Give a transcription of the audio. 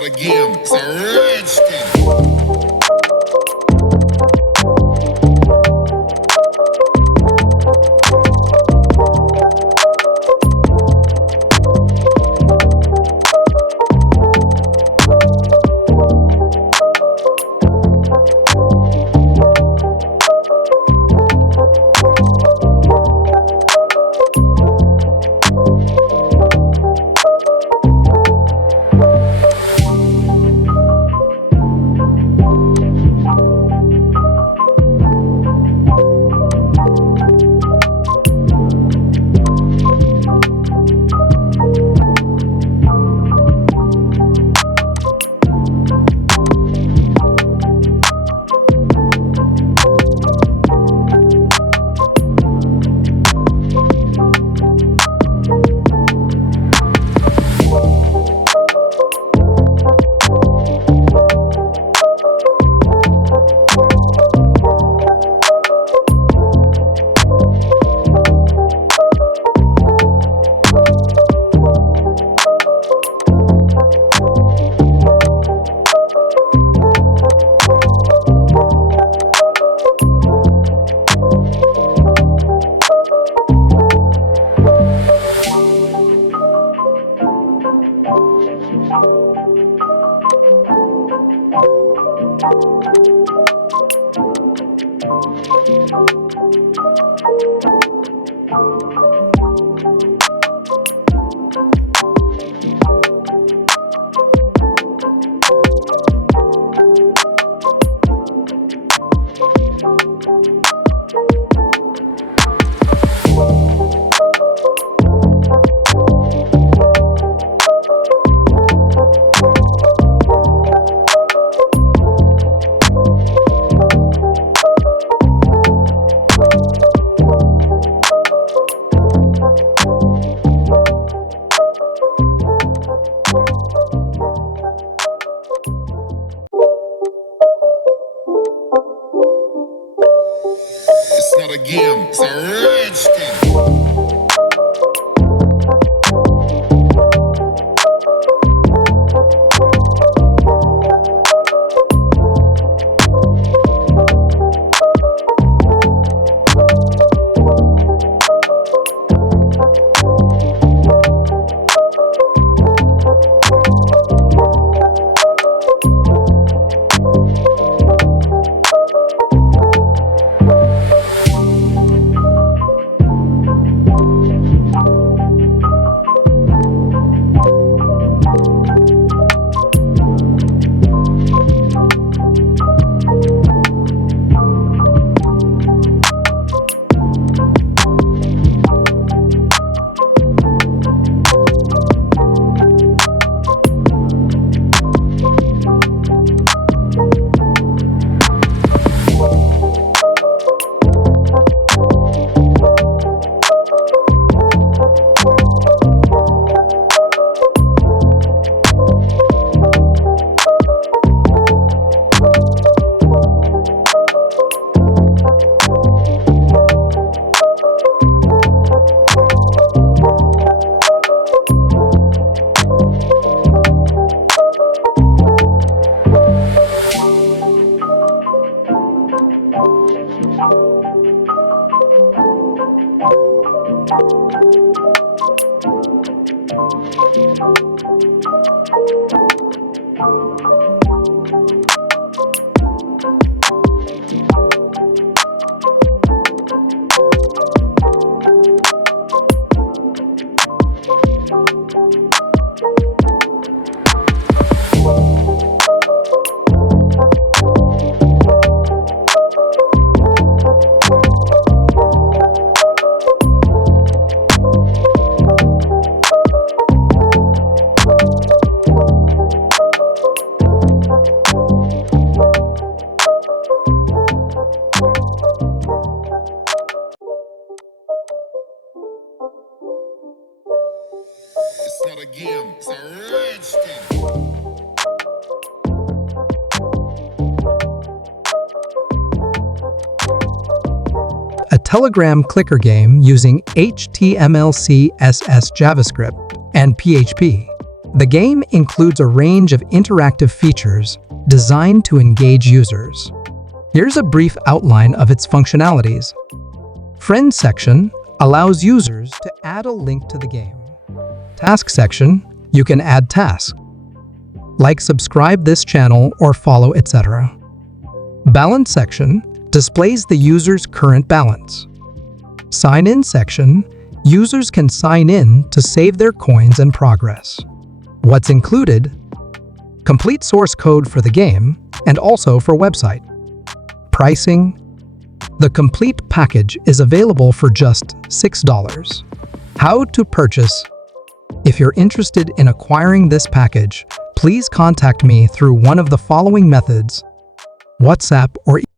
not a game, it's a rich thing. It's not a game, it's a rich thing. It's not a game, it's a rich thing. A Telegram clicker game using HTML, CSS, JavaScript, and PHP. The game includes a range of interactive features designed to engage users. Here's a brief outline of its functionalities. Friends section allows users to add a link to the game. Task section, you can add tasks, like subscribe this channel or follow, etc. Balance section displays the user's current balance. Sign in section, users can sign in to save their coins and progress. What's included? Complete source code for the game and also for website. Pricing? The complete package is available for just $6. How to purchase? If you're interested in acquiring this package, please contact me through one of the following methods: WhatsApp or